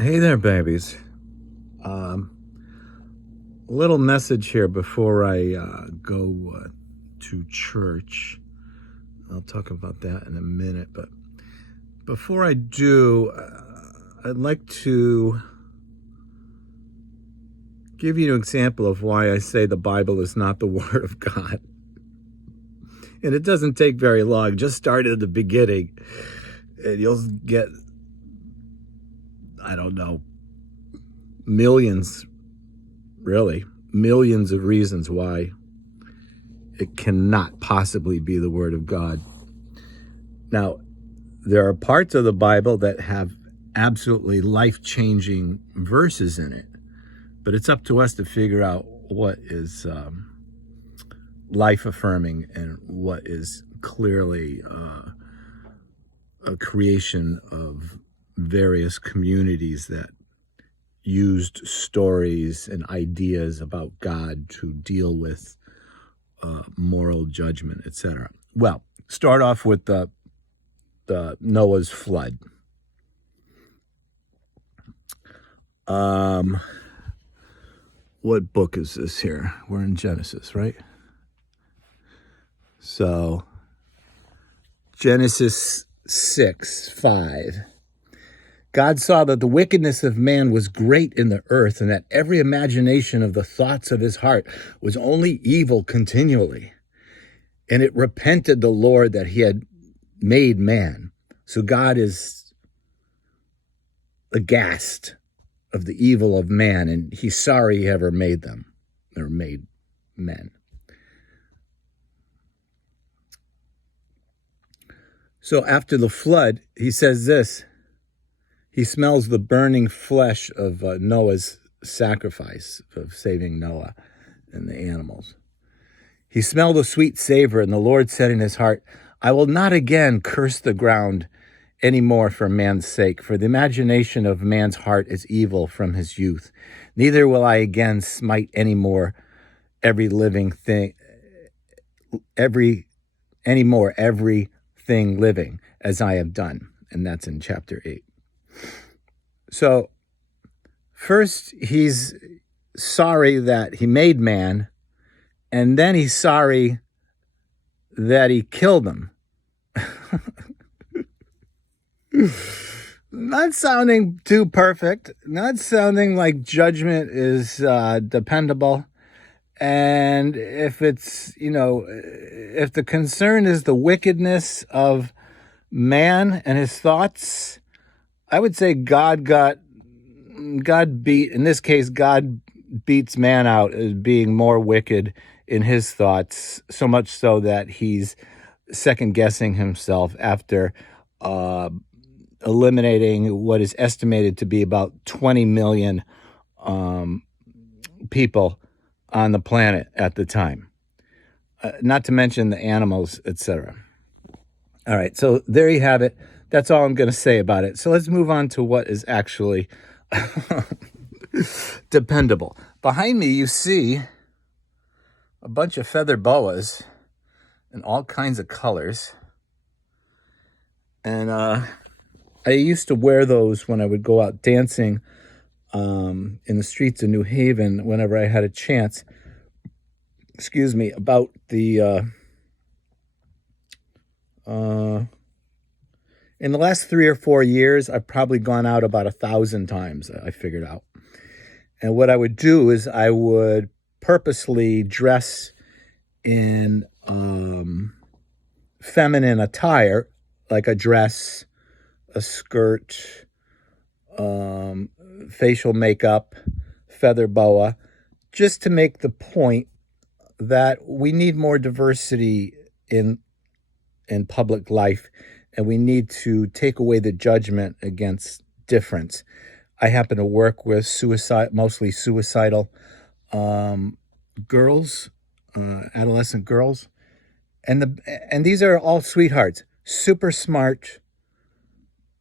Hey there, babies. Um, little message here before I go to church. I'll talk about that in a minute, but before I do, I'd like to give you an example of why I say the Bible is not the Word of God. And it doesn't take very long. Just start at the beginning, and you'll get, I don't know, millions of reasons why it cannot possibly be the Word of God. Now, there are parts of the Bible that have absolutely life-changing verses in it, but it's up to us to figure out what is life-affirming and what is clearly a creation of various communities that used stories and ideas about God to deal with moral judgment, etc. Well, start off with the Noah's flood. What book is this here? We're in Genesis, right? So, Genesis 6:5. God saw that the wickedness of man was great in the earth, and that every imagination of the thoughts of his heart was only evil continually. And it repented the Lord that he had made man. So God is aghast of the evil of man, and he's sorry he ever made them, or made men. So after the flood, he says this. He smells the burning flesh of Noah's sacrifice of saving Noah and the animals. He smelled a sweet savor, and the Lord said in his heart, I will not again curse the ground any more for man's sake, for the imagination of man's heart is evil from his youth. Neither will I again smite any more every thing living as I have done. And that's in chapter 8. So first he's sorry that he made man, and then he's sorry that he killed him. Not sounding too perfect, not sounding like judgment is dependable. And if it's, if the concern is the wickedness of man and his thoughts, I would say God beats man out as being more wicked in his thoughts, so much so that he's second-guessing himself after eliminating what is estimated to be about 20 million people on the planet at the time, not to mention the animals, etc. All right, so there you have it. That's all I'm going to say about it. So let's move on to what is actually dependable. Behind me, you see a bunch of feather boas in all kinds of colors. And I used to wear those when I would go out dancing in the streets of New Haven whenever I had a chance. About the... in the last 3 or 4 years, I've probably gone out about 1,000 times, I figured out. And what I would do is I would purposely dress in feminine attire, like a dress, a skirt, facial makeup, feather boa, just to make the point that we need more diversity in public life, and we need to take away the judgment against difference. I happen to work with mostly suicidal girls, adolescent girls, and these are all sweethearts, super smart,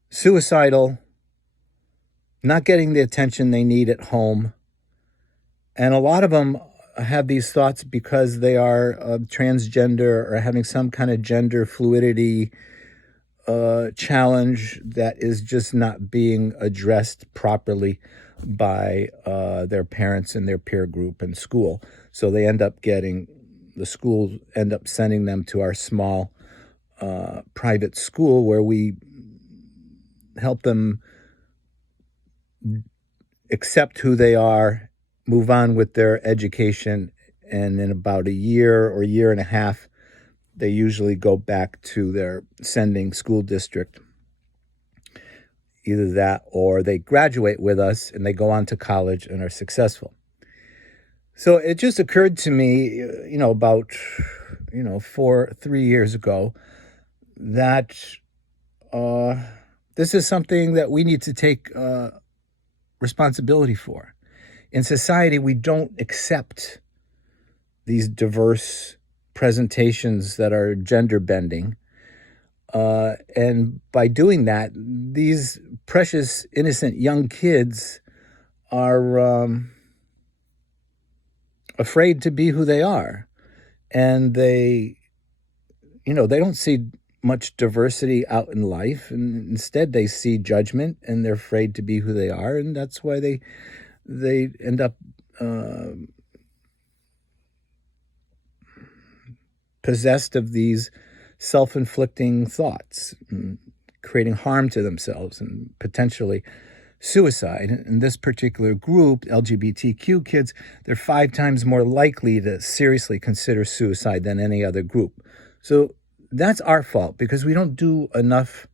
suicidal, not getting the attention they need at home, and a lot of them have these thoughts because they are transgender or having some kind of gender fluidity challenge that is just not being addressed properly by their parents and their peer group and school. So they end up the schools end up sending them to our small private school where we help them accept who they are, move on with their education, and in about a year or year and a half, they usually go back to their sending school district. Either that or they graduate with us and they go on to college and are successful. So it just occurred to me, about, 3 years ago that this is something that we need to take responsibility for. In society, we don't accept these diverse presentations that are gender bending. And by doing that, these precious, innocent young kids are afraid to be who they are. And they don't see much diversity out in life. And instead, they see judgment and they're afraid to be who they are. And that's why they end up possessed of these self-inflicting thoughts, creating harm to themselves and potentially suicide. In this particular group, LGBTQ kids, they're 5 times more likely to seriously consider suicide than any other group. So that's our fault because we don't do enough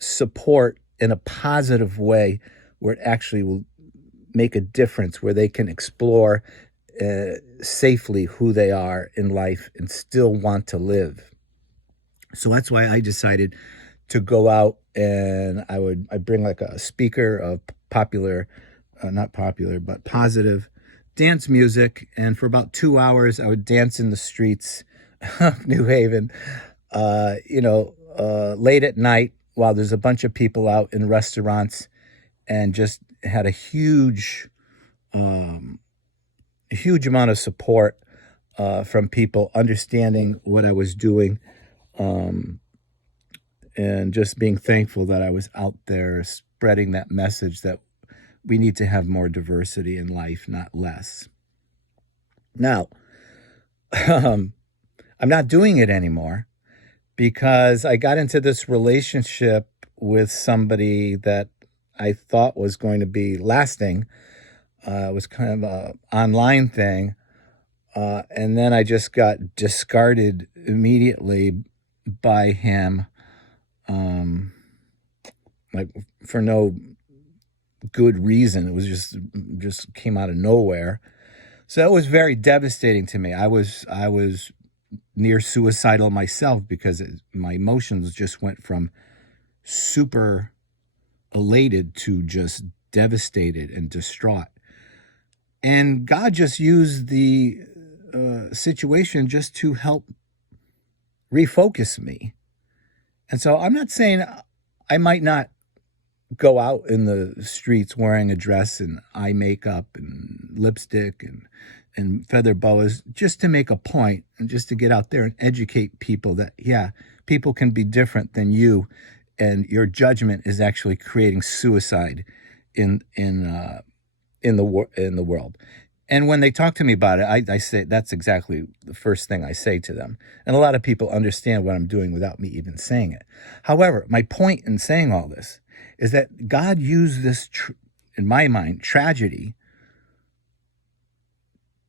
support in a positive way where it actually will make a difference, where they can explore safely who they are in life and still want to live. So that's why I decided to go out and I bring like a speaker of not popular, but positive dance music. And for about 2 hours, I would dance in the streets of New Haven, late at night while there's a bunch of people out in restaurants, and just had a huge amount of support from people understanding what I was doing, and just being thankful that I was out there spreading that message that we need to have more diversity in life, not less. Now, I'm not doing it anymore because I got into this relationship with somebody that I thought was going to be lasting. It was kind of an online thing. And then I just got discarded immediately by him, like for no good reason. It was just came out of nowhere. So that was very devastating to me. I was near suicidal myself because my emotions just went from super elated to just devastated and distraught. And God just used the situation just to help refocus me. And so I'm not saying I might not go out in the streets wearing a dress and eye makeup and lipstick and feather boas just to make a point and just to get out there and educate people that, yeah, people can be different than you, and your judgment is actually creating suicide in the world. And when they talk to me about it, I say that's exactly the first thing I say to them. And a lot of people understand what I'm doing without me even saying it. However, my point in saying all this is that God used this, in my mind, tragedy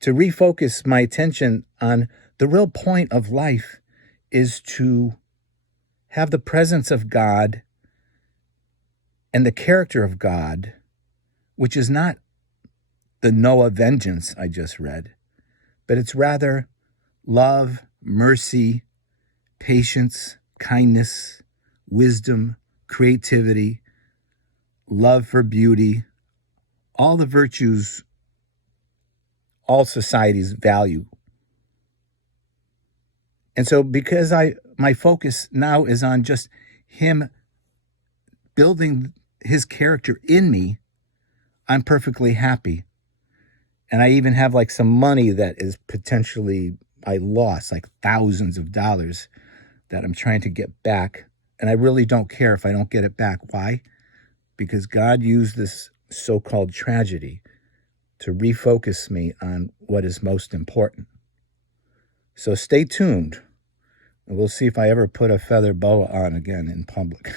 to refocus my attention on the real point of life is to have the presence of God and the character of God, which is not the Noah vengeance I just read, but it's rather love, mercy, patience, kindness, wisdom, creativity, love for beauty, all the virtues all societies value. And so because my focus now is on just him building his character in me, I'm perfectly happy. And I even have like some money that is potentially I lost, like thousands of dollars that I'm trying to get back And I really don't care if I don't get it back. Why? Because God used this so-called tragedy to refocus me on what is most important. So stay tuned. And we'll see if I ever put a feather boa on again in public.